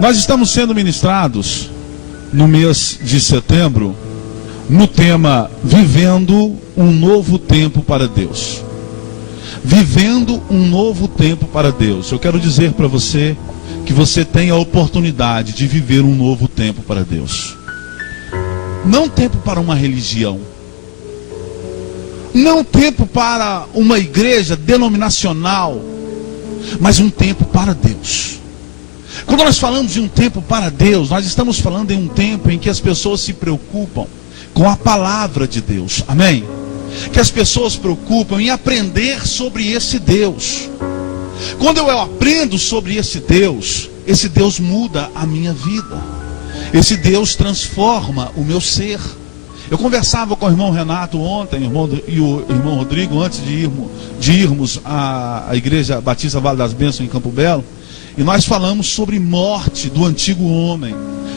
Nós estamos sendo ministrados no mês de setembro no tema Vivendo um Novo Tempo para Deus. Vivendo um novo tempo para Deus. Eu quero dizer para você que você tem a oportunidade de viver um novo tempo para Deus. Não tempo para uma religião. Não tempo para uma igreja denominacional, mas um tempo para Deus. Quando nós falamos de um tempo para Deus, nós estamos falando em um tempo em que as pessoas se preocupam com a palavra de Deus. Amém? Que as pessoas se preocupam em aprender sobre esse Deus. Quando eu aprendo sobre esse Deus muda a minha vida. Esse Deus transforma o meu ser. Eu conversava com o irmão Renato ontem, e o irmão Rodrigo, antes de irmos à Igreja Batista Vale das Bênçãos em Campo Belo, e nós falamos sobre morte do antigo homem,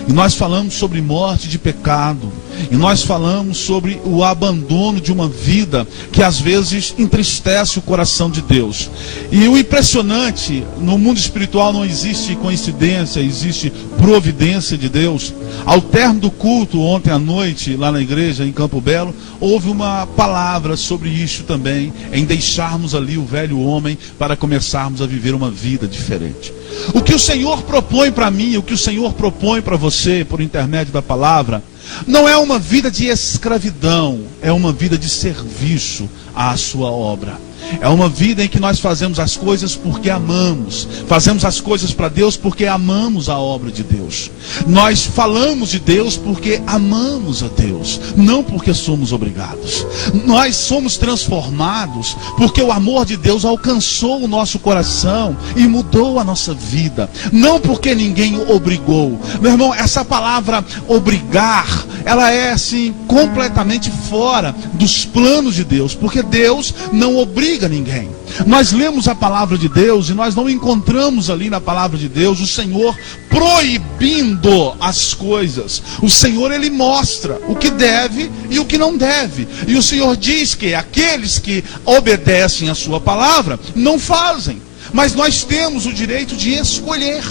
e nós falamos sobre morte de pecado, e nós falamos sobre o abandono de uma vida que às vezes entristece o coração de Deus. E o impressionante, no mundo espiritual não existe coincidência, existe providência de Deus. Ao término do culto ontem à noite, lá na igreja em Campo Belo, houve uma palavra sobre isso também, em deixarmos ali o velho homem para começarmos a viver uma vida diferente. O que o Senhor propõe para mim, o que o Senhor propõe para você, por intermédio da palavra, não é uma vida de escravidão, é uma vida de serviço à sua obra. É uma vida em que nós fazemos as coisas porque amamos. Fazemos as coisas para Deus porque amamos a obra de Deus. Nós falamos de Deus porque amamos a Deus, não porque somos obrigados. Nós somos transformados porque o amor de Deus alcançou o nosso coração e mudou a nossa vida, não porque ninguém obrigou. Meu irmão, essa palavra obrigar, ela é assim completamente fora dos planos de Deus, porque Deus não obriga ninguém. Nós lemos a palavra de Deus e nós não encontramos ali na palavra de Deus o Senhor proibindo as coisas. O Senhor, ele mostra o que deve e o que não deve. E o Senhor diz que aqueles que obedecem a sua palavra não fazem. Mas nós temos o direito de escolher.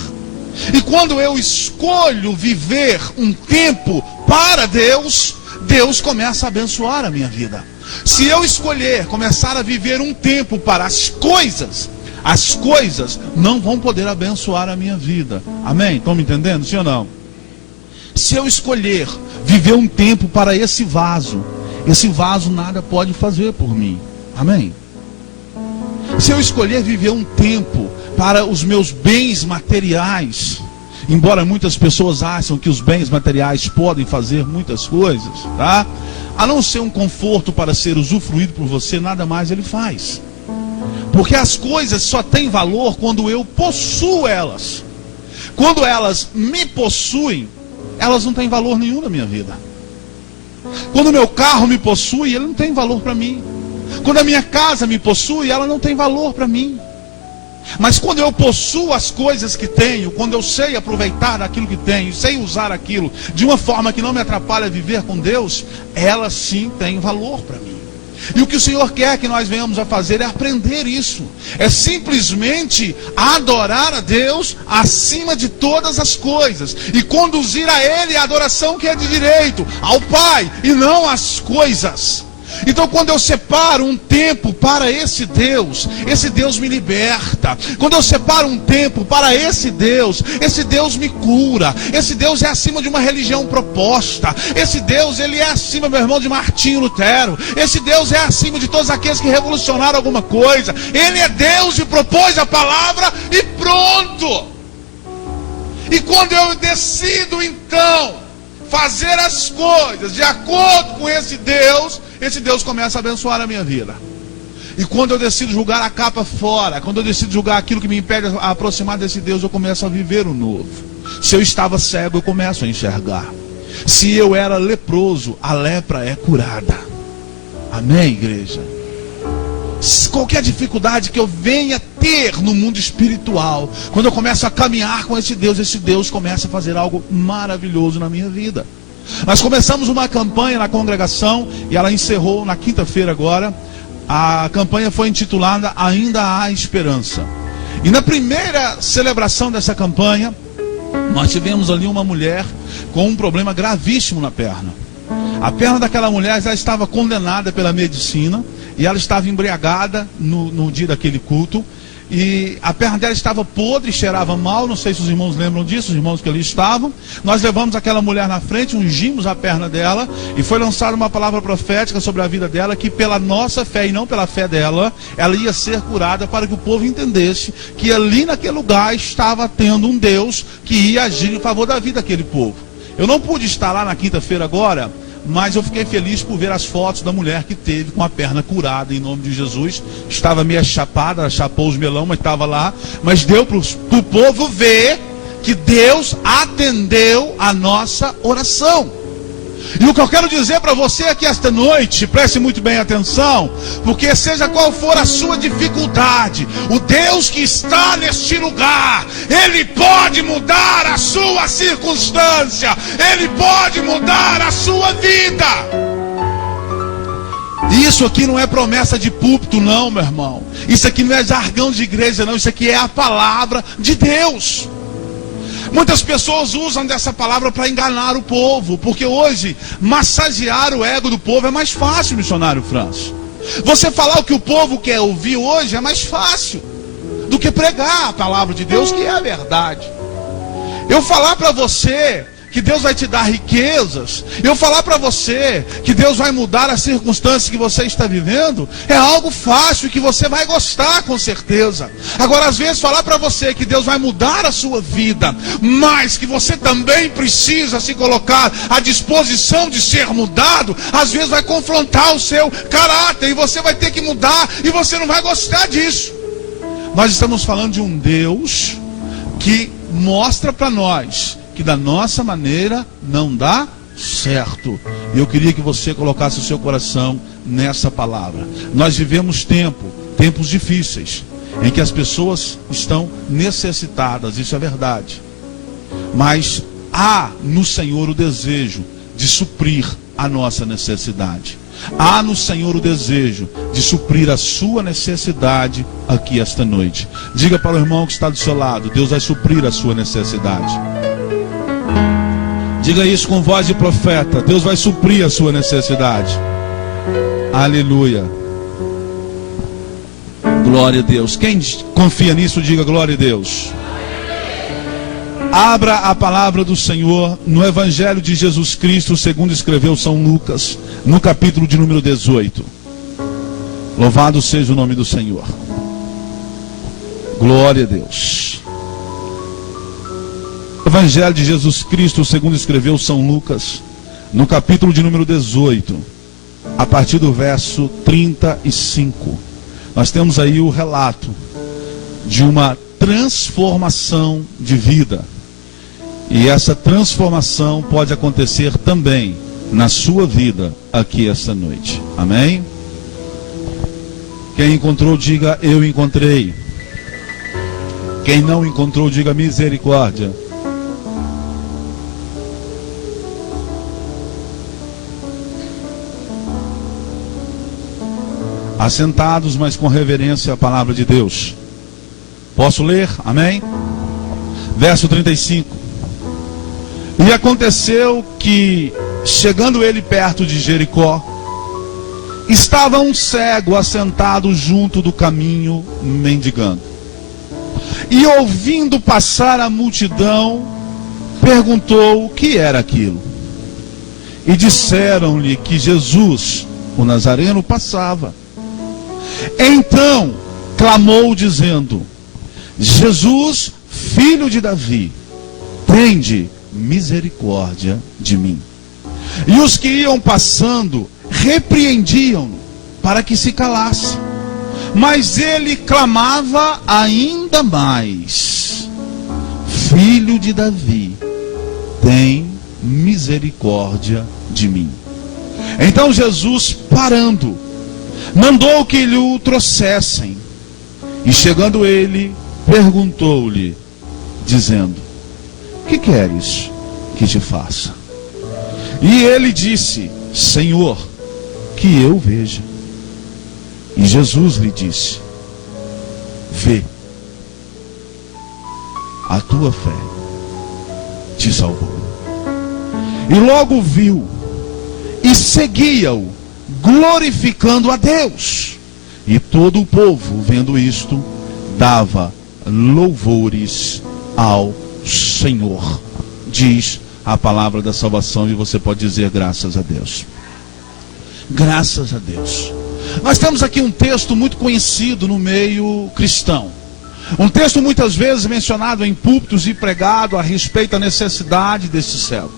E quando eu escolho viver um tempo para Deus, Deus começa a abençoar a minha vida. Se eu escolher começar a viver um tempo para as coisas não vão poder abençoar a minha vida. Amém? Estão me entendendo? Sim ou não? Se eu escolher viver um tempo para esse vaso nada pode fazer por mim. Amém? Se eu escolher viver um tempo para os meus bens materiais, embora muitas pessoas acham que os bens materiais podem fazer muitas coisas, tá? A não ser um conforto para ser usufruído por você, nada mais ele faz. Porque as coisas só têm valor quando eu possuo elas. Quando elas me possuem, elas não têm valor nenhum na minha vida. Quando o meu carro me possui, ele não tem valor para mim. Quando a minha casa me possui, ela não tem valor para mim. Mas quando eu possuo as coisas que tenho, quando eu sei aproveitar daquilo que tenho, sei usar aquilo de uma forma que não me atrapalha a viver com Deus, ela sim tem valor para mim. E o que o Senhor quer que nós venhamos a fazer é aprender isso. É simplesmente adorar a Deus acima de todas as coisas. E conduzir a Ele a adoração que é de direito, ao Pai, e não às coisas. Então quando eu separo um tempo para esse Deus me liberta. Quando eu separo um tempo para esse Deus me cura. Esse Deus é acima de uma religião proposta. Esse Deus, ele é acima, meu irmão, de Martinho Lutero. Esse Deus é acima de todos aqueles que revolucionaram alguma coisa. Ele é Deus e propôs a palavra e pronto. E quando eu decido então fazer as coisas de acordo com esse Deus começa a abençoar a minha vida. E quando eu decido jogar a capa fora, quando eu decido jogar aquilo que me impede a aproximar desse Deus, eu começo a viver o novo. Se eu estava cego, eu começo a enxergar. Se eu era leproso, a lepra é curada. Amém, igreja? Qualquer dificuldade que eu venha ter no mundo espiritual, quando eu começo a caminhar com esse Deus começa a fazer algo maravilhoso na minha vida. Nós começamos uma campanha na congregação e ela encerrou na quinta-feira agora. A campanha foi intitulada Ainda Há Esperança. E na primeira celebração dessa campanha, nós tivemos ali uma mulher com um problema gravíssimo na perna. A perna daquela mulher já estava condenada pela medicina, e ela estava embriagada no dia daquele culto, e a perna dela estava podre, cheirava mal. Não sei se os irmãos lembram disso, os irmãos que ali estavam. Nós levamos aquela mulher na frente, ungimos a perna dela, e foi lançada uma palavra profética sobre a vida dela, que pela nossa fé e não pela fé dela, ela ia ser curada, para que o povo entendesse que ali naquele lugar estava tendo um Deus que ia agir em favor da vida daquele povo. Eu não pude estar lá na quinta-feira agora, mas eu fiquei feliz por ver as fotos da mulher que teve com a perna curada em nome de Jesus. Estava meio chapada, chapou os melão, mas estava lá. Mas deu para o povo ver que Deus atendeu a nossa oração. E o que eu quero dizer para você aqui esta noite, preste muito bem atenção, porque seja qual for a sua dificuldade, o Deus que está neste lugar, Ele pode mudar a sua circunstância, Ele pode mudar a sua vida. Isso aqui não é promessa de púlpito não, meu irmão. Isso aqui não é jargão de igreja não, isso aqui é a palavra de Deus. Muitas pessoas usam dessa palavra para enganar o povo, porque hoje massagear o ego do povo é mais fácil, missionário França. Você falar o que o povo quer ouvir hoje é mais fácil do que pregar a palavra de Deus, que é a verdade. Eu falar para você que Deus vai te dar riquezas, eu falar para você que Deus vai mudar as circunstâncias que você está vivendo, é algo fácil que você vai gostar com certeza. Agora, às vezes, falar para você que Deus vai mudar a sua vida, mas que você também precisa se colocar à disposição de ser mudado, às vezes vai confrontar o seu caráter, e você vai ter que mudar, e você não vai gostar disso. Nós estamos falando de um Deus que mostra para nós que da nossa maneira não dá certo. E eu queria que você colocasse o seu coração nessa palavra. Nós vivemos tempos difíceis, em que as pessoas estão necessitadas, isso é verdade. Mas há no Senhor o desejo de suprir a nossa necessidade. Há no Senhor o desejo de suprir a sua necessidade aqui esta noite. Diga para o irmão que está do seu lado: Deus vai suprir a sua necessidade. Diga isso com voz de profeta: Deus vai suprir a sua necessidade. Aleluia. Glória a Deus. Quem confia nisso, diga glória a Deus. Abra a palavra do Senhor no Evangelho de Jesus Cristo, segundo escreveu São Lucas, no capítulo de número 18. Louvado seja o nome do Senhor. Glória a Deus. Evangelho de Jesus Cristo, segundo escreveu São Lucas, no capítulo de número 18, a partir do verso 35. Nós temos aí o relato de uma transformação de vida. E essa transformação pode acontecer também na sua vida aqui esta noite. Amém? Quem encontrou, diga eu encontrei. Quem não encontrou, diga misericórdia. Assentados, mas com reverência à palavra de Deus. Posso ler? Amém? Verso 35. E aconteceu que, chegando ele perto de Jericó, estava um cego assentado junto do caminho, mendigando. E ouvindo passar a multidão, perguntou o que era aquilo. E disseram-lhe que Jesus, o Nazareno, passava. Então clamou dizendo: Jesus, filho de Davi, tende misericórdia de mim. E os que iam passando repreendiam-no para que se calasse. Mas ele clamava ainda mais: Filho de Davi, tem misericórdia de mim. Então Jesus, parando, mandou que lhe o trouxessem. E chegando ele, perguntou-lhe, dizendo: que queres que te faça? E ele disse: Senhor, que eu veja. E Jesus lhe disse: vê, a tua fé te salvou. E logo viu e seguia-o, glorificando a Deus. E todo o povo, vendo isto, dava louvores ao Senhor. Diz a palavra da salvação, e você pode dizer graças a Deus. Graças a Deus. Nós temos aqui um texto muito conhecido no meio cristão. Um texto muitas vezes mencionado em púlpitos e pregado a respeito da necessidade deste céu.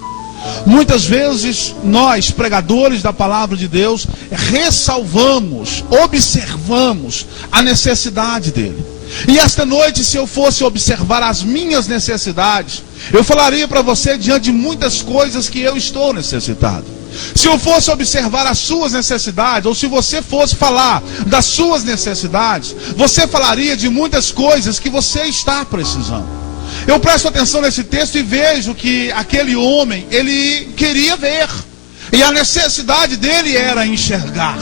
Muitas vezes nós, pregadores da palavra de Deus, ressalvamos, observamos a necessidade dele. E esta noite, se eu fosse observar as minhas necessidades, eu falaria para você diante de muitas coisas que eu estou necessitado. Se eu fosse observar as suas necessidades, ou se você fosse falar das suas necessidades, você falaria de muitas coisas que você está precisando. Eu presto atenção nesse texto e vejo que aquele homem, ele queria ver, e a necessidade dele era enxergar.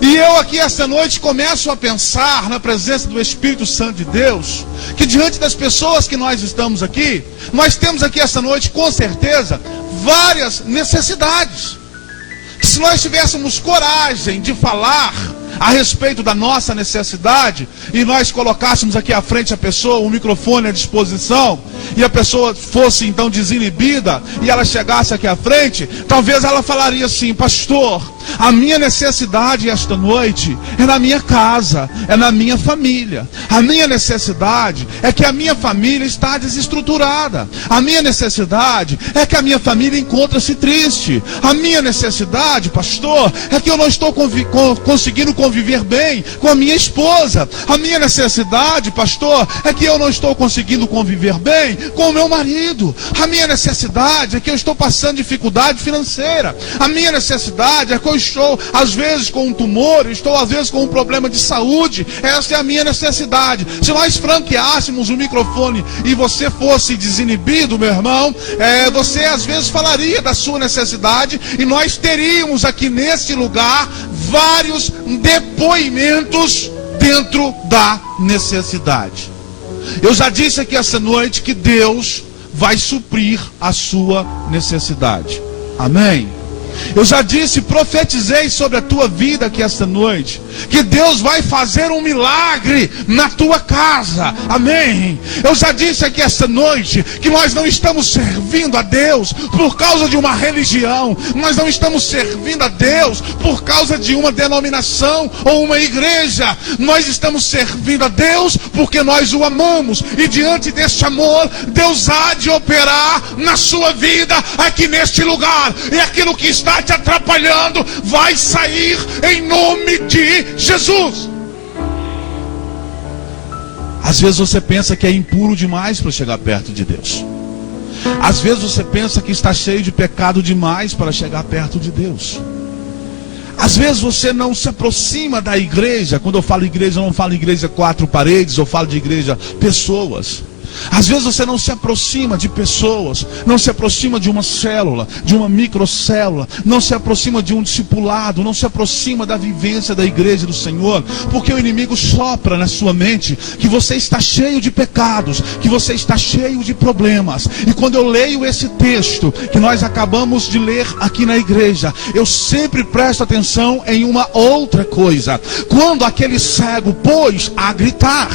E eu aqui esta noite começo a pensar na presença do Espírito Santo de Deus, que diante das pessoas que nós estamos aqui, nós temos aqui esta noite com certeza várias necessidades. Se nós tivéssemos coragem de falar a respeito da nossa necessidade, e nós colocássemos aqui à frente a pessoa, o microfone à disposição, e a pessoa fosse então desinibida, e ela chegasse aqui à frente, talvez ela falaria assim: pastor, a minha necessidade esta noite é na minha casa, é na minha família. A minha necessidade é que a minha família está desestruturada. A minha necessidade é que a minha família encontra-se triste. A minha necessidade, pastor, é que eu não estou conseguindo conviver bem com a minha esposa. A minha necessidade, pastor, é que eu não estou conseguindo conviver bem com o meu marido. A minha necessidade é que eu estou passando dificuldade financeira. A minha necessidade é que eu estou às vezes com um tumor, estou às vezes com um problema de saúde. Essa é a minha necessidade. Se nós franqueássemos o microfone e você fosse desinibido, meu irmão, você às vezes falaria da sua necessidade, e nós teríamos aqui neste lugar vários depoimentos dentro da necessidade. Eu já disse aqui essa noite que Deus vai suprir a sua necessidade. Amém? Eu já disse, profetizei sobre a tua vida aqui esta noite, que Deus vai fazer um milagre na tua casa. Amém? Eu já disse aqui esta noite que nós não estamos servindo a Deus por causa de uma religião. Nós não estamos servindo a Deus por causa de uma denominação ou uma igreja. Nós estamos servindo a Deus porque nós o amamos. E diante deste amor, Deus há de operar na sua vida aqui neste lugar. E aquilo que está te atrapalhando vai sair em nome de Jesus. Às vezes você pensa que é impuro demais para chegar perto de Deus. Às vezes você pensa que está cheio de pecado demais para chegar perto de Deus. Às vezes você não se aproxima da igreja. Quando eu falo igreja, eu não falo igreja quatro paredes, eu falo de igreja pessoas. Às vezes você não se aproxima de pessoas, não se aproxima de uma célula, de uma microcélula, não se aproxima de um discipulado, não se aproxima da vivência da igreja do Senhor, porque o inimigo sopra na sua mente que você está cheio de pecados, que você está cheio de problemas. E quando eu leio esse texto que nós acabamos de ler aqui na igreja, eu sempre presto atenção em uma outra coisa. Quando aquele cego pôs a gritar,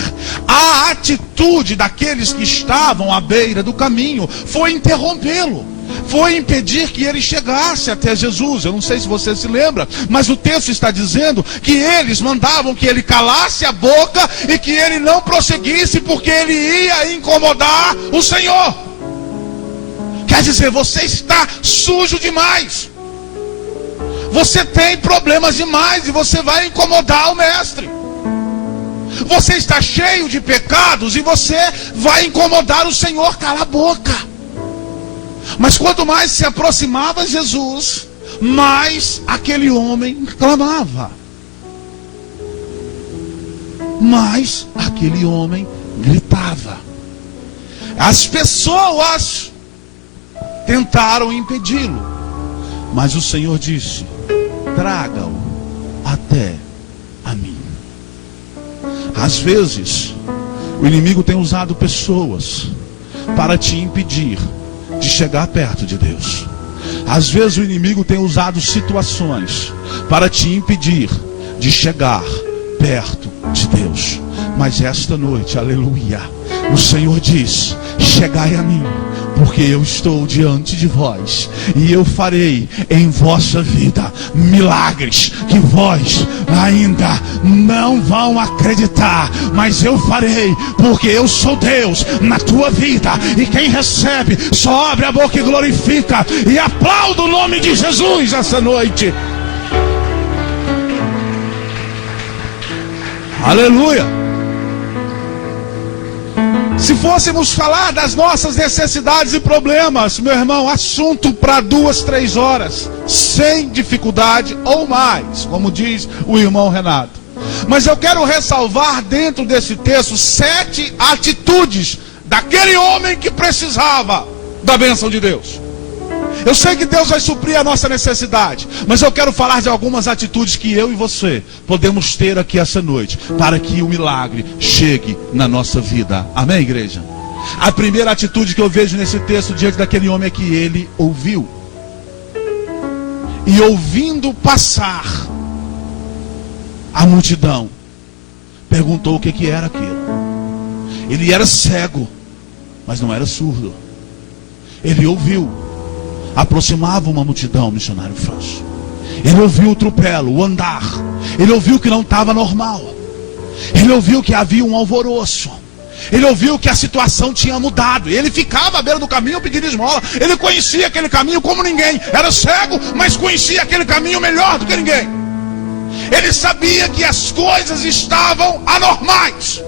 a atitude daqueles que estavam à beira do caminho foi interrompê-lo, foi impedir que ele chegasse até Jesus. Eu não sei se você se lembra, mas o texto está dizendo que eles mandavam que ele calasse a boca e que ele não prosseguisse, porque ele ia incomodar o Senhor. Quer dizer, você está sujo demais, você tem problemas demais e você vai incomodar o mestre. Você está cheio de pecados e você vai incomodar o Senhor. Cala a boca. Mas quanto mais se aproximava Jesus, mais aquele homem clamava, mais aquele homem gritava. As pessoas tentaram impedi-lo, mas o Senhor disse: traga-o até a mim. Às vezes, o inimigo tem usado pessoas para te impedir de chegar perto de Deus. Às vezes o inimigo tem usado situações para te impedir de chegar perto de Deus. Mas esta noite, aleluia, o Senhor diz: chegai a mim, porque eu estou diante de vós, e eu farei em vossa vida milagres que vós ainda não vão acreditar, mas eu farei, porque eu sou Deus na tua vida. E quem recebe só abre a boca e glorifica e aplauda o nome de Jesus essa noite. Aleluia. Se fôssemos falar das nossas necessidades e problemas, meu irmão, assunto para 2, 3 horas, sem dificuldade ou mais, como diz o irmão Renato. Mas eu quero ressalvar dentro desse texto 7 atitudes daquele homem que precisava da bênção de Deus. Eu sei que Deus vai suprir a nossa necessidade, mas eu quero falar de algumas atitudes que eu e você podemos ter aqui essa noite, para que o milagre chegue na nossa vida. Amém, igreja? A primeira atitude que eu vejo nesse texto diante daquele homem é que ele ouviu. E ouvindo passar a multidão, perguntou o que era aquilo. Ele era cego, mas não era surdo. Ele ouviu. Aproximava uma multidão, missionário Franço. Ele ouviu o tropelo, o andar. Ele ouviu que não estava normal. Ele ouviu que havia um alvoroço. Ele ouviu que a situação tinha mudado. E ele ficava à beira do caminho pedindo esmola. Ele conhecia aquele caminho como ninguém. Era cego, mas conhecia aquele caminho melhor do que ninguém. Ele sabia que as coisas estavam anormais.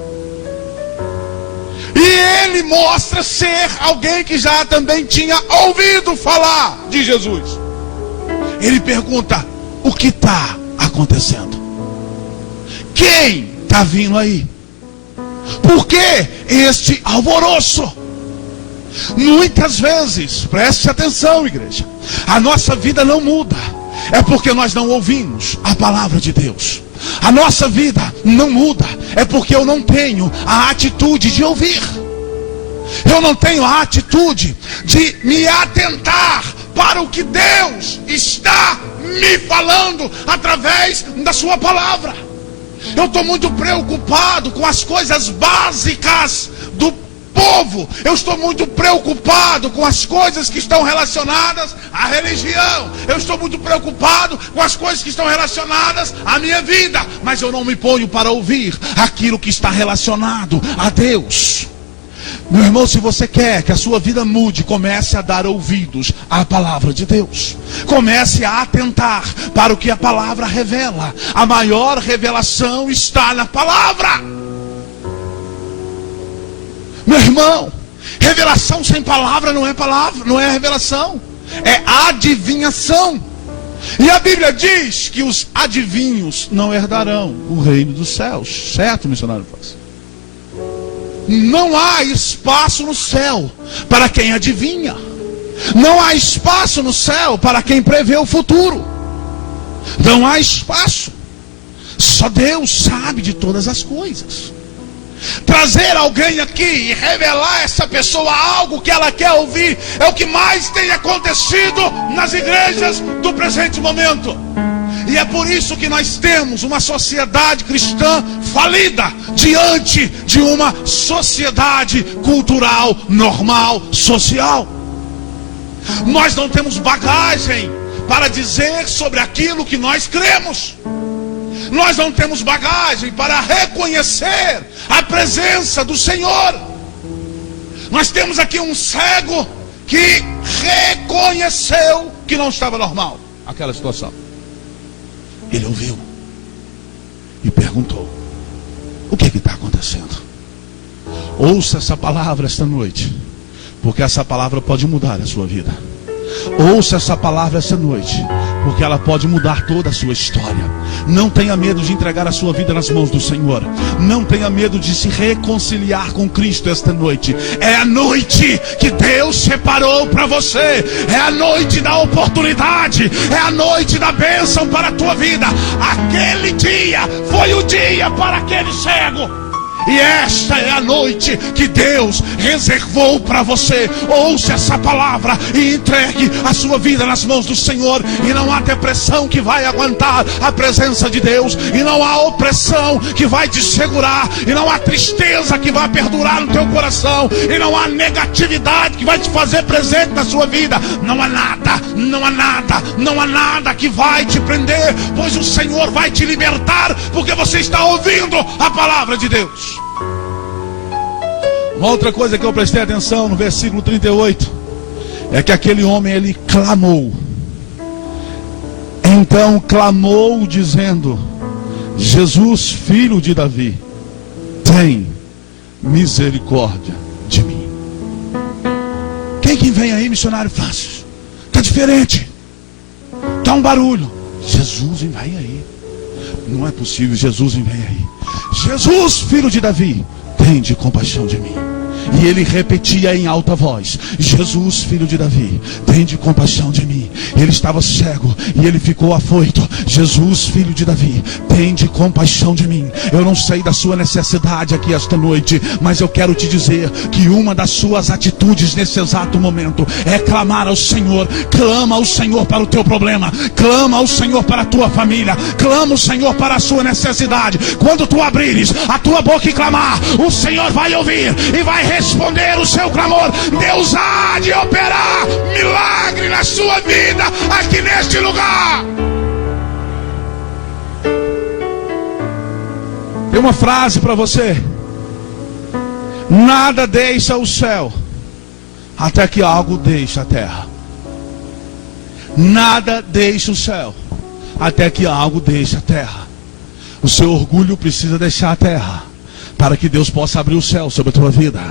E ele mostra ser alguém que já também tinha ouvido falar de Jesus. Ele pergunta: o que está acontecendo? Quem está vindo aí? Por que este alvoroço? Muitas vezes, preste atenção, igreja, a nossa vida não muda, é porque nós não ouvimos a palavra de Deus. A nossa vida não muda, é porque eu não tenho a atitude de ouvir. Eu não tenho a atitude de me atentar para o que Deus está me falando através da sua palavra. Eu estou muito preocupado com as coisas básicas do povo. Eu estou muito preocupado com as coisas que estão relacionadas à religião. Eu estou muito preocupado com as coisas que estão relacionadas à minha vida. Mas eu não me ponho para ouvir aquilo que está relacionado a Deus. Meu irmão, se você quer que a sua vida mude, comece a dar ouvidos à palavra de Deus. Comece a atentar para o que a palavra revela. A maior revelação está na palavra. Meu irmão, revelação sem palavra, não é revelação, é adivinhação. E a Bíblia diz que os adivinhos não herdarão o reino dos céus. Certo, missionário? Não há espaço no céu para quem adivinha. Não há espaço no céu para quem prevê o futuro. Não há espaço. Só Deus sabe de todas as coisas. Trazer alguém aqui e revelar a essa pessoa algo que ela quer ouvir é o que mais tem acontecido nas igrejas do presente momento. E é por isso que nós temos uma sociedade cristã falida diante de uma sociedade cultural, normal, social. Nós não temos bagagem para dizer sobre aquilo que nós cremos. Nós não temos bagagem para reconhecer a presença do Senhor. Nós temos aqui um cego que reconheceu que não estava normal aquela situação. Ele ouviu e perguntou: o que está acontecendo? Ouça essa palavra esta noite, porque essa palavra pode mudar a sua vida. Ouça essa palavra esta noite, porque ela pode mudar toda a sua história. Não tenha medo de entregar a sua vida nas mãos do Senhor. Não tenha medo de se reconciliar com Cristo esta noite. É a noite que Deus separou para você. É a noite da oportunidade. É a noite da bênção para a tua vida. Aquele dia foi o dia para aquele cego. E esta é a noite que Deus reservou para você. Ouça essa palavra e entregue a sua vida nas mãos do Senhor. E não há depressão que vai aguentar a presença de Deus. E não há opressão que vai te segurar. E não há tristeza que vai perdurar no teu coração. E não há negatividade que vai te fazer presente na sua vida. Não há nada, não há nada, não há nada que vai te prender, pois o Senhor vai te libertar, porque você está ouvindo a palavra de Deus. Uma outra coisa que eu prestei atenção no versículo 38 é que aquele homem, ele clamou. Então clamou dizendo: Jesus, filho de Davi, tem misericórdia de mim. Quem que vem aí, missionário Fácil? Está diferente, está um barulho. Jesus, vem aí. Não é possível, Jesus, vem aí. Jesus, filho de Davi, tende compaixão de mim. E ele repetia em alta voz: Jesus, filho de Davi, tende compaixão de mim. Ele estava cego e ele ficou afoito. Jesus, filho de Davi, tende compaixão de mim. Eu não sei da sua necessidade aqui esta noite, mas eu quero te dizer que uma das suas atitudes nesse exato momento é clamar ao Senhor. Clama ao Senhor para o teu problema, clama ao Senhor para a tua família, clama ao Senhor para a sua necessidade. Quando tu abrires a tua boca e clamar, o Senhor vai ouvir e vai responder o seu clamor. Deus há de operar milagre na sua vida aqui neste lugar. Tem uma frase para você: nada deixa o céu até que algo deixe a terra. Nada deixa o céu até que algo deixe a terra. O seu orgulho precisa deixar a terra para que Deus possa abrir o céu sobre a tua vida.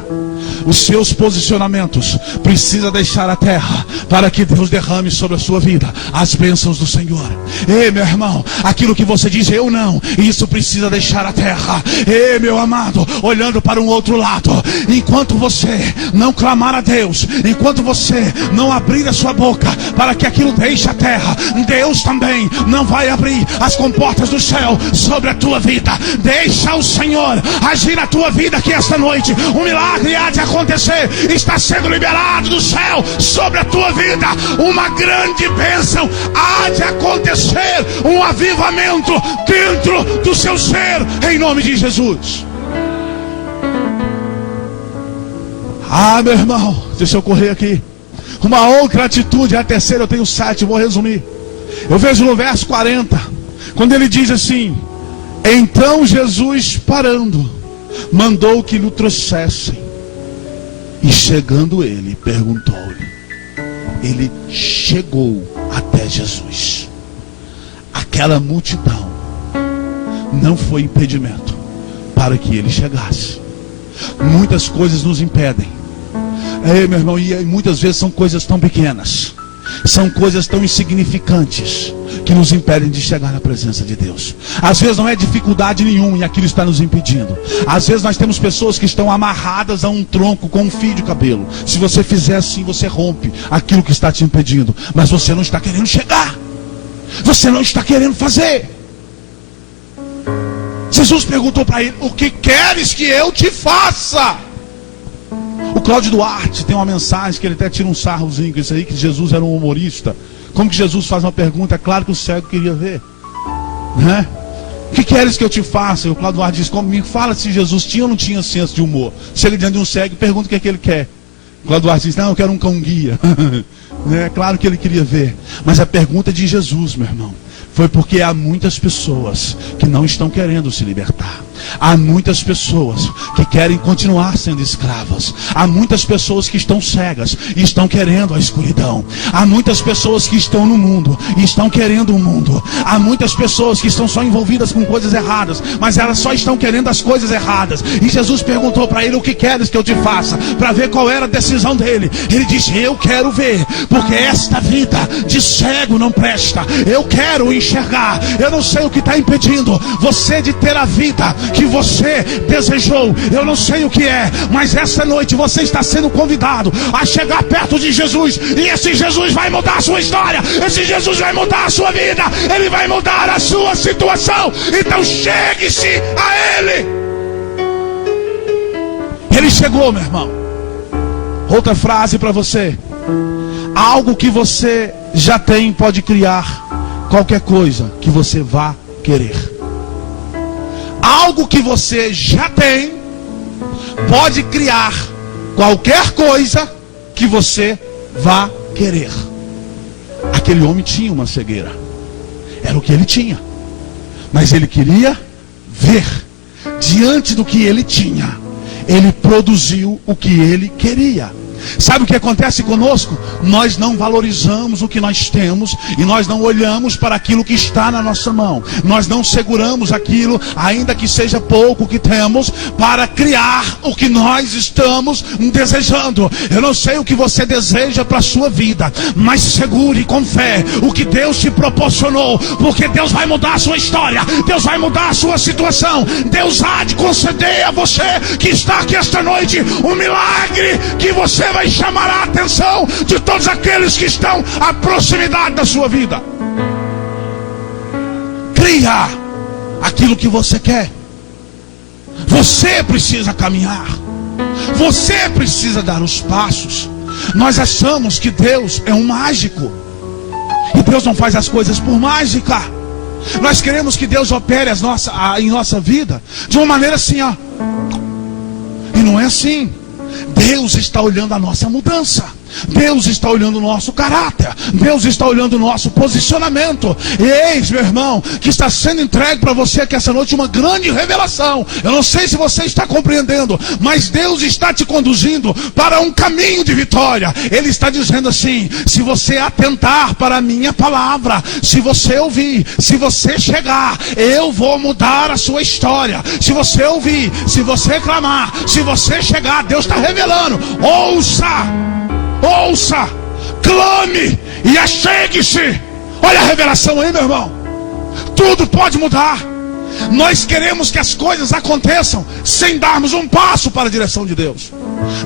Os seus posicionamentos precisam deixar a terra para que Deus derrame sobre a sua vida as bênçãos do Senhor. Ei, meu irmão, aquilo que você diz eu não, isso precisa deixar a terra. Ei, meu amado, olhando para um outro lado, enquanto você não clamar a Deus, enquanto você não abrir a sua boca para que aquilo deixe a terra, Deus também não vai abrir as comportas do céu sobre a tua vida. Deixa o Senhor agir na tua vida aqui esta noite. Um milagre há de acontecer. Está sendo liberado do céu sobre a tua vida. Uma grande bênção há de acontecer. Um avivamento dentro do seu ser, em nome de Jesus. Meu irmão, deixa eu correr aqui. Uma outra atitude, a terceira, eu tenho 7, vou resumir. Eu vejo no verso 40, quando ele diz assim: então Jesus, parando, mandou que lhe trouxessem. E chegando ele, perguntou-lhe. Ele chegou até Jesus. Aquela multidão não foi impedimento para que ele chegasse. Muitas coisas nos impedem. Ei, meu irmão, e muitas vezes são coisas tão pequenas, são coisas tão insignificantes que nos impedem de chegar na presença de Deus. Às vezes não é dificuldade nenhuma e aquilo está nos impedindo. Às vezes nós temos pessoas que estão amarradas a um tronco com um fio de cabelo. Se você fizer assim, você rompe aquilo que está te impedindo. Mas você não está querendo chegar, você não está querendo fazer. Jesus perguntou para ele: o que queres que eu te faça? O Cláudio Duarte tem uma mensagem que ele até tira um sarrozinho com isso aí, que Jesus era um humorista. Como que Jesus faz uma pergunta? É claro que o cego queria ver, né? O que queres que eu te faça? E o Cláudio Duarte diz: me fala se Jesus tinha ou não tinha senso de humor. Chega diante de um cego e pergunta o que é que ele quer. O Cláudio Duarte diz: não, eu quero um cão guia. É claro que ele queria ver. Mas a pergunta de Jesus, meu irmão, foi porque há muitas pessoas que não estão querendo se libertar. Há muitas pessoas que querem continuar sendo escravas. Há muitas pessoas que estão cegas e estão querendo a escuridão. Há muitas pessoas que estão no mundo e estão querendo o mundo. Há muitas pessoas que estão só envolvidas com coisas erradas, mas elas só estão querendo as coisas erradas. E Jesus perguntou para ele: o que queres que eu te faça? Para ver qual era a decisão dele. Ele disse: eu quero ver, porque esta vida de cego não presta. Eu quero enxergar. Eu não sei o que está impedindo você de ter a vida que você desejou. Eu não sei o que é, mas essa noite você está sendo convidado a chegar perto de Jesus. E esse Jesus vai mudar a sua história. Esse Jesus vai mudar a sua vida. Ele vai mudar a sua situação. Então chegue-se a Ele. Ele chegou, meu irmão. Outra frase para você: algo que você já tem pode criar qualquer coisa que você vá querer. Algo que você já tem pode criar qualquer coisa que você vá querer. Aquele homem tinha uma cegueira. Era o que ele tinha. Mas ele queria ver. Diante do que ele tinha, ele produziu o que ele queria. Sabe o que acontece conosco? Nós não valorizamos o que nós temos e nós não olhamos para aquilo que está na nossa mão. Nós não seguramos aquilo, ainda que seja pouco que temos, para criar o que nós estamos desejando. Eu não sei o que você deseja para a sua vida, mas segure com fé o que Deus te proporcionou, porque Deus vai mudar a sua história, Deus vai mudar a sua situação. Deus há de conceder a você que está aqui esta noite um milagre que você vai chamar a atenção de todos aqueles que estão à proximidade da sua vida. Cria aquilo que você quer. Você precisa caminhar. Você precisa dar os passos. Nós achamos que Deus é um mágico, e Deus não faz as coisas por mágica. Nós queremos que Deus opere em nossa vida de uma maneira assim, ó. E não é assim. Deus está olhando a nossa mudança. Deus está olhando o nosso caráter. Deus está olhando o nosso posicionamento. E eis, meu irmão, que está sendo entregue para você aqui essa noite uma grande revelação. Eu não sei se você está compreendendo, mas Deus está te conduzindo para um caminho de vitória. Ele está dizendo assim: se você atentar para a minha palavra, se você ouvir, se você chegar, eu vou mudar a sua história. Se você ouvir, se você clamar, se você chegar, Deus está revelando. Ouça, clame e achegue-se. Olha a revelação aí, meu irmão. Tudo pode mudar. Nós queremos que as coisas aconteçam sem darmos um passo para a direção de Deus.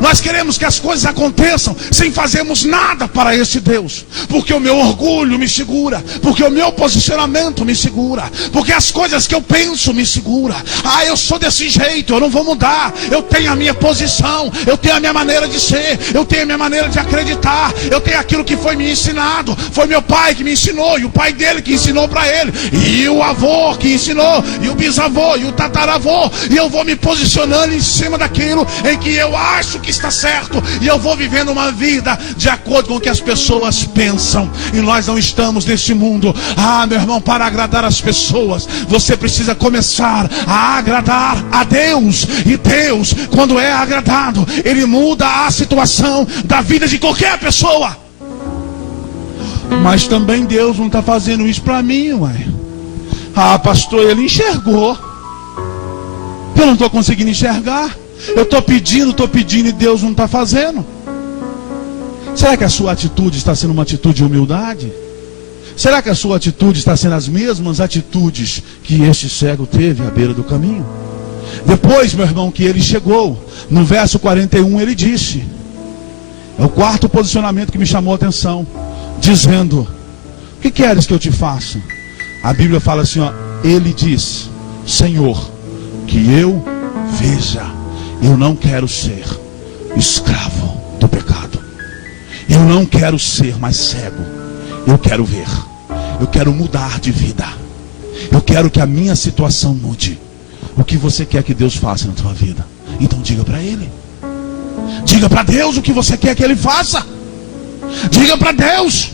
Nós queremos que as coisas aconteçam sem fazermos nada para esse Deus. Porque o meu orgulho me segura, porque o meu posicionamento me segura, porque as coisas que eu penso me segura. Ah, eu sou desse jeito, eu não vou mudar. Eu tenho a minha posição, eu tenho a minha maneira de ser, eu tenho a minha maneira de acreditar, eu tenho aquilo que foi me ensinado. Foi meu pai que me ensinou, e o pai dele que ensinou para ele, e o avô que ensinou, e o bisavô, e o tataravô. E eu vou me posicionando em cima daquilo em que eu acho que está certo, e eu vou vivendo uma vida de acordo com o que as pessoas pensam. E nós não estamos neste mundo, meu irmão, para agradar as pessoas. Você precisa começar a agradar a Deus. E Deus, quando é agradado, Ele muda a situação da vida de qualquer pessoa. Mas também Deus não está fazendo isso para mim, ué. Pastor, Ele enxergou, eu não estou conseguindo enxergar. Eu estou pedindo e Deus não está fazendo. Será que a sua atitude está sendo uma atitude de humildade? Será que a sua atitude está sendo as mesmas atitudes que este cego teve à beira do caminho? Depois, meu irmão, que ele chegou, no verso 41 ele disse, é o quarto posicionamento que me chamou a atenção, dizendo: o que queres que eu te faça? A Bíblia fala assim, ó, ele diz: Senhor, que eu veja. Eu não quero ser escravo do pecado. Eu não quero ser mais cego. Eu quero ver. Eu quero mudar de vida. Eu quero que a minha situação mude. O que você quer que Deus faça na tua vida? Então diga para Ele. Diga para Deus o que você quer que Ele faça. Diga para Deus.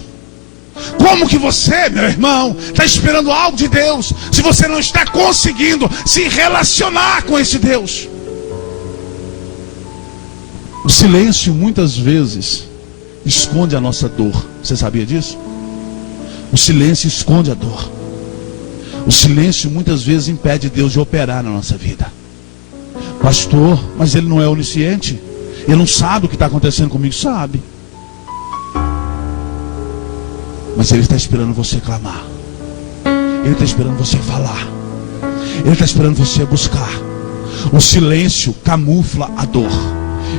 Como que você, meu irmão, está esperando algo de Deus, se você não está conseguindo se relacionar com esse Deus? O silêncio muitas vezes esconde a nossa dor. Você sabia disso? O silêncio esconde a dor. O silêncio muitas vezes impede Deus de operar na nossa vida. Pastor, mas Ele não é onisciente? Ele não sabe o que está acontecendo comigo? Sabe. Mas Ele está esperando você clamar. Ele está esperando você falar. Ele está esperando você buscar. O silêncio camufla a dor.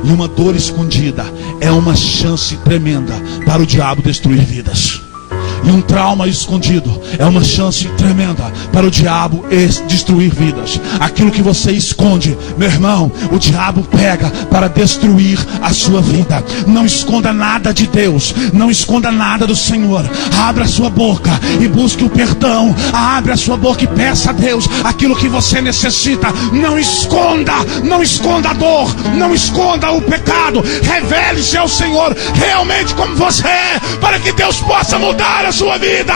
E uma dor escondida é uma chance tremenda para o diabo destruir vidas. E um trauma escondido é uma chance tremenda para o diabo destruir vidas. Aquilo que você esconde, meu irmão, o diabo pega para destruir a sua vida. Não esconda nada de Deus, não esconda nada do Senhor. Abra a sua boca e busque o perdão. Abre a sua boca e peça a Deus aquilo que você necessita. Não esconda a dor, não esconda o pecado. Revele-se ao Senhor realmente como você é, para que Deus possa mudar a sua vida.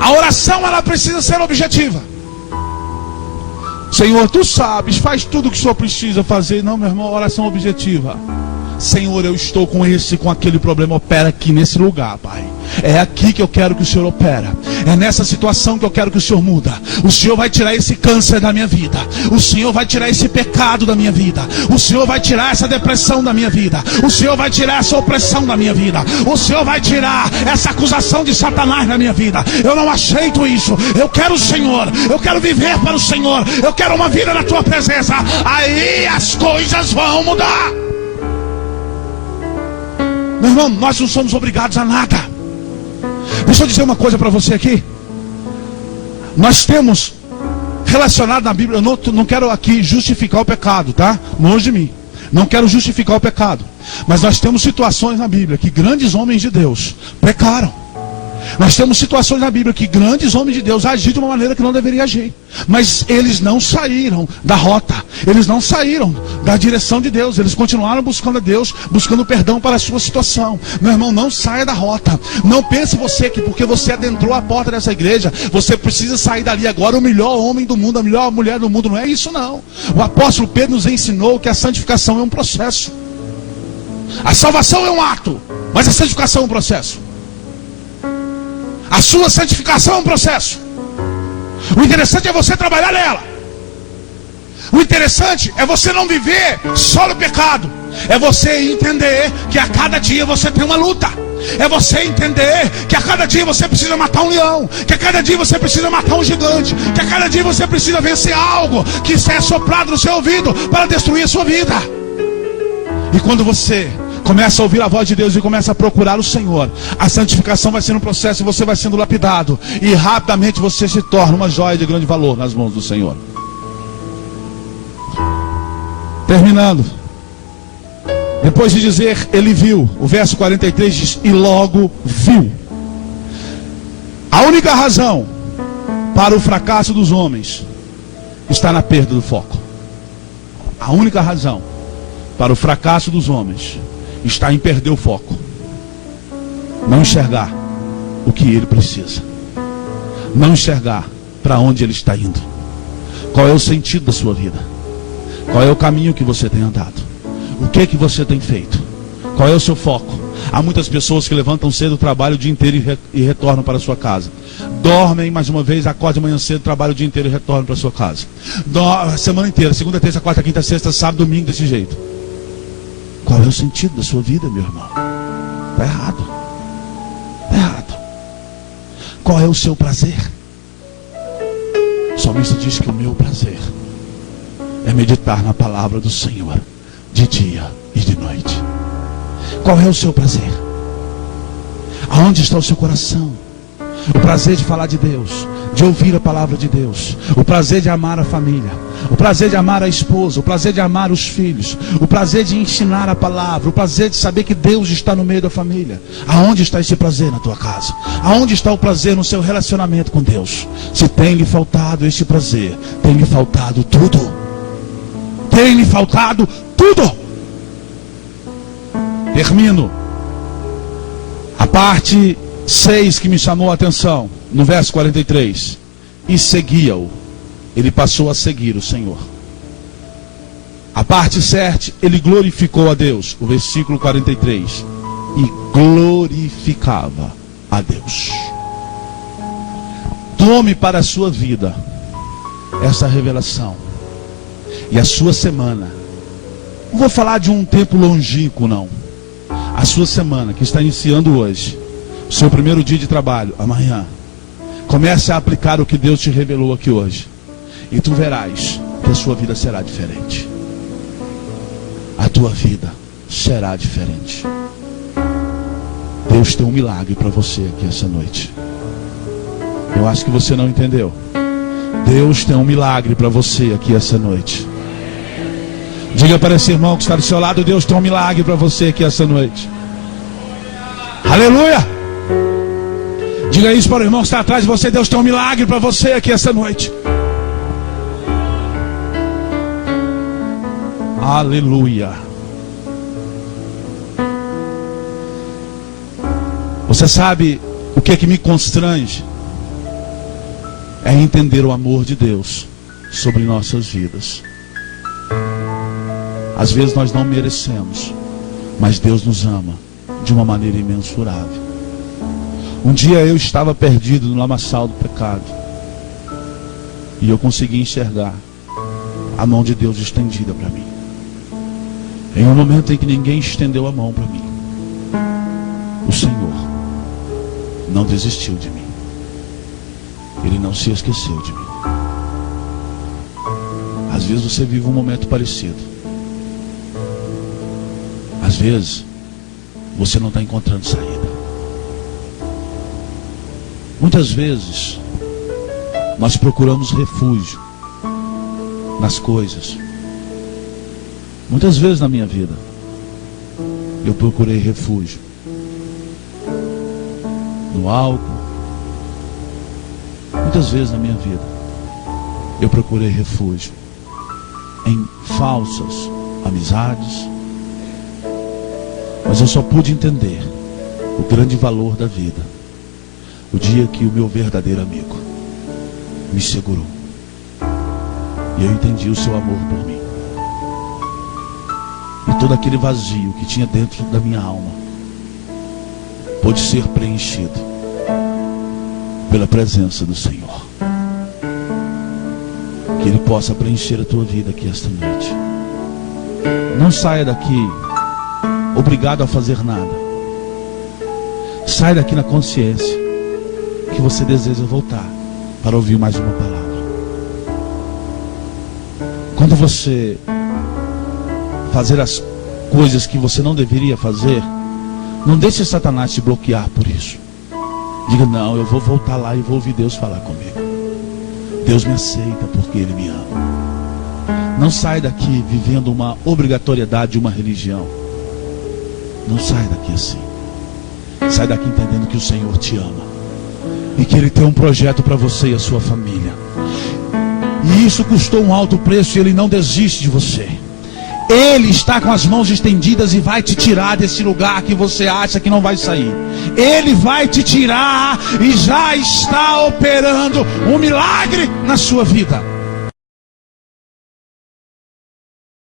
A oração, ela precisa ser objetiva. Senhor, tu sabes, faz tudo o que o Senhor precisa fazer. Não, meu irmão, oração objetiva. Senhor, eu estou com aquele problema, opera aqui nesse lugar, Pai. É aqui que eu quero que o Senhor opera. É nessa situação que eu quero que o Senhor muda. O Senhor vai tirar esse câncer da minha vida. O Senhor vai tirar esse pecado da minha vida. O Senhor vai tirar essa depressão da minha vida. O Senhor vai tirar essa opressão da minha vida. O Senhor vai tirar essa acusação de Satanás da minha vida. Eu não aceito isso. Eu quero o Senhor. Eu quero viver para o Senhor. Eu quero uma vida na tua presença. Aí as coisas vão mudar. Meu irmão, nós não somos obrigados a nada. Deixa eu dizer uma coisa para você aqui. Nós temos relacionado na Bíblia. Eu não quero aqui justificar o pecado, tá? Longe de mim. Não quero justificar o pecado. Mas nós temos situações na Bíblia que grandes homens de Deus pecaram. Nós temos situações na Bíblia que grandes homens de Deus agiram de uma maneira que não deveria agir. Mas eles não saíram da rota. Eles não saíram da direção de Deus. Eles continuaram buscando a Deus, buscando perdão para a sua situação. Meu irmão, não saia da rota. Não pense você que porque você adentrou a porta dessa igreja, você precisa sair dali agora o melhor homem do mundo, a melhor mulher do mundo. Não é isso não. O apóstolo Pedro nos ensinou que a santificação é um processo. A salvação é um ato, mas a santificação é um processo. A sua santificação é um processo. O interessante é você trabalhar nela. O interessante é você não viver só no pecado. É você entender que a cada dia você tem uma luta. É você entender que a cada dia você precisa matar um leão. Que a cada dia você precisa matar um gigante. Que a cada dia você precisa vencer algo que é soprado no seu ouvido para destruir a sua vida. E quando você começa a ouvir a voz de Deus e começa a procurar o Senhor, a santificação vai sendo um processo e você vai sendo lapidado. E rapidamente você se torna uma joia de grande valor nas mãos do Senhor. Terminando. Depois de dizer, ele viu. O verso 43 diz, e logo viu. A única razão para o fracasso dos homens está na perda do foco. A única razão para o fracasso dos homens está em perder o foco. Não enxergar o que ele precisa. Não enxergar para onde ele está indo. Qual é o sentido da sua vida? Qual é o caminho que você tem andado? O que você tem feito? Qual é o seu foco? Há muitas pessoas que levantam cedo do trabalho o dia inteiro e retornam para a sua casa. Dormem mais uma vez, acordam de manhã cedo, trabalham o dia inteiro e retornam para a sua casa. A semana inteira, segunda, terça, quarta, quinta, sexta, sábado, domingo, desse jeito. Qual é o sentido da sua vida, meu irmão? Está errado. Está errado. Qual é o seu prazer? O salmista diz que o meu prazer é meditar na palavra do Senhor de dia e de noite. Qual é o seu prazer? Aonde está o seu coração? O prazer de falar de Deus, de ouvir a palavra de Deus, o prazer de amar a família, o prazer de amar a esposa, o prazer de amar os filhos, o prazer de ensinar a palavra, o prazer de saber que Deus está no meio da família. Aonde está esse prazer na tua casa? Aonde está o prazer no seu relacionamento com Deus? Se tem lhe faltado este prazer, tem lhe faltado tudo. Tem lhe faltado tudo. Termino. A parte 6 que me chamou a atenção, no verso 43. E seguia-o. Ele passou a seguir o Senhor. A parte 7, ele glorificou a Deus. O versículo 43. E glorificava a Deus. Tome para a sua vida essa revelação. E a sua semana. Não vou falar de um tempo longínquo, não. A sua semana, que está iniciando hoje. O seu primeiro dia de trabalho, amanhã. Comece a aplicar o que Deus te revelou aqui hoje. E tu verás que a sua vida será diferente. A tua vida será diferente. Deus tem um milagre para você aqui essa noite. Eu acho que você não entendeu. Deus tem um milagre para você aqui essa noite. Diga para esse irmão que está do seu lado: Deus tem um milagre para você aqui essa noite. Aleluia! Diga isso para o irmão que está atrás de você: Deus tem um milagre para você aqui essa noite. Aleluia! Você sabe o que é que me constrange? É entender o amor de Deus sobre nossas vidas. Às vezes nós não merecemos, mas Deus nos ama de uma maneira imensurável. Um dia eu estava perdido no lamaçal do pecado, e eu consegui enxergar a mão de Deus estendida para mim. Em um momento em que ninguém estendeu a mão para mim, o Senhor não desistiu de mim. Ele não se esqueceu de mim. Às vezes você vive um momento parecido. Às vezes você não está encontrando saída. Muitas vezes nós procuramos refúgio nas coisas. Muitas vezes na minha vida eu procurei refúgio no álcool. Muitas vezes na minha vida eu procurei refúgio em falsas amizades. Mas eu só pude entender o grande valor da vida o dia que o meu verdadeiro amigo me segurou. E eu entendi o seu amor por mim. E todo aquele vazio que tinha dentro da minha alma pôde ser preenchido pela presença do Senhor. Que Ele possa preencher a tua vida aqui esta noite. Não saia daqui obrigado a fazer nada. Saia daqui na consciência que você deseja voltar para ouvir mais uma palavra. Quando você fazer as coisas que você não deveria fazer, não deixe Satanás te bloquear por isso. Diga: não, eu vou voltar lá e vou ouvir Deus falar comigo. Deus me aceita porque Ele me ama. Não saia daqui vivendo uma obrigatoriedade de uma religião. Não sai daqui assim. Sai daqui entendendo que o Senhor te ama e que Ele tem um projeto para você e a sua família. E isso custou um alto preço, e Ele não desiste de você. Ele está com as mãos estendidas e vai te tirar desse lugar que você acha que não vai sair. Ele vai te tirar e já está operando um milagre na sua vida.